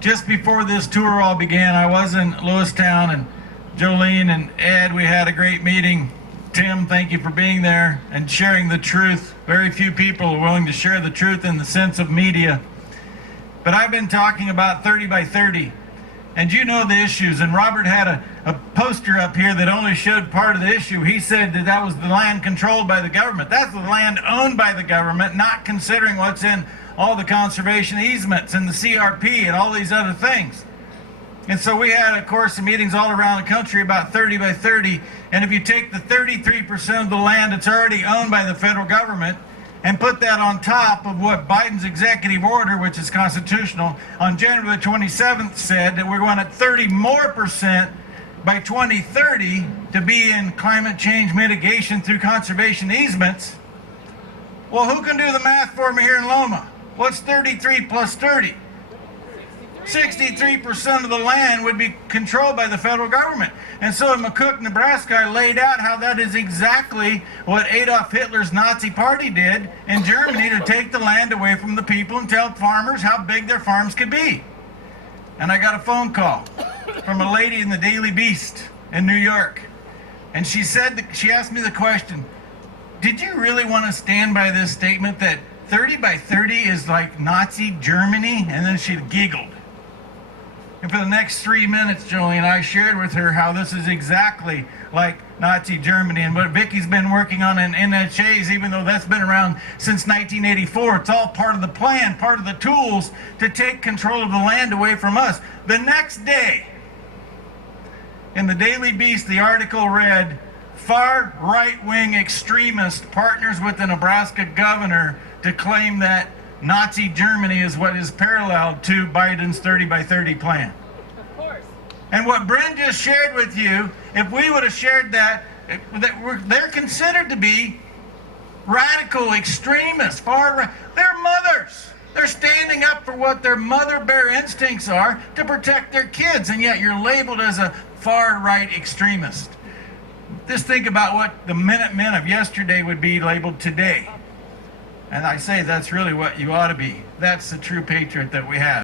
just before this tour all began, I was in Lewistown, and Jolene and Ed, we had a great meeting. Tim, thank you for being there and sharing the truth. Very few people are willing to share the truth in the sense of media. But I've been talking about 30 by 30, and you know the issues. And Robert had a poster up here that only showed part of the issue. He said that that was the land controlled by the government. That's the land owned by the government, not considering what's in all the conservation easements and the CRP and all these other things. And so we had, of course, some meetings all around the country about 30 by 30. And if you take the 33% of the land that's already owned by the federal government and put that on top of what Biden's executive order, which is constitutional, on January the 27th said that we're going at 30% more by 2030 to be in climate change mitigation through conservation easements. Well, who can do the math for me here in Loma? What's 33 plus 30? 63% of the land would be controlled by the federal government. And so in McCook, Nebraska, I laid out how that is exactly what Adolf Hitler's Nazi party did in Germany to take the land away from the people and tell farmers how big their farms could be. And I got a phone call from a lady in the Daily Beast in New York. And she asked me the question, did you really want to stand by this statement that 30 by 30 is like Nazi Germany? And then she giggled. And for the next 3 minutes, Jolene, I shared with her how this is exactly like Nazi Germany and what Vicky's been working on in NHAs, even though that's been around since 1984. It's all part of the plan, part of the tools to take control of the land away from us. The next day, in the Daily Beast, the article read, far right-wing extremist partners with the Nebraska governor to claim that Nazi Germany is what is parallel to Biden's 30 by 30 plan. Of course. And what Brent just shared with you, if we would have shared that they're considered to be radical extremists, far right. They're mothers. They're standing up for what their mother bear instincts are to protect their kids, and yet you're labeled as a far right extremist. Just think about what the Minutemen of yesterday would be labeled today. And I say that's really what you ought to be. That's the true patriot that we have.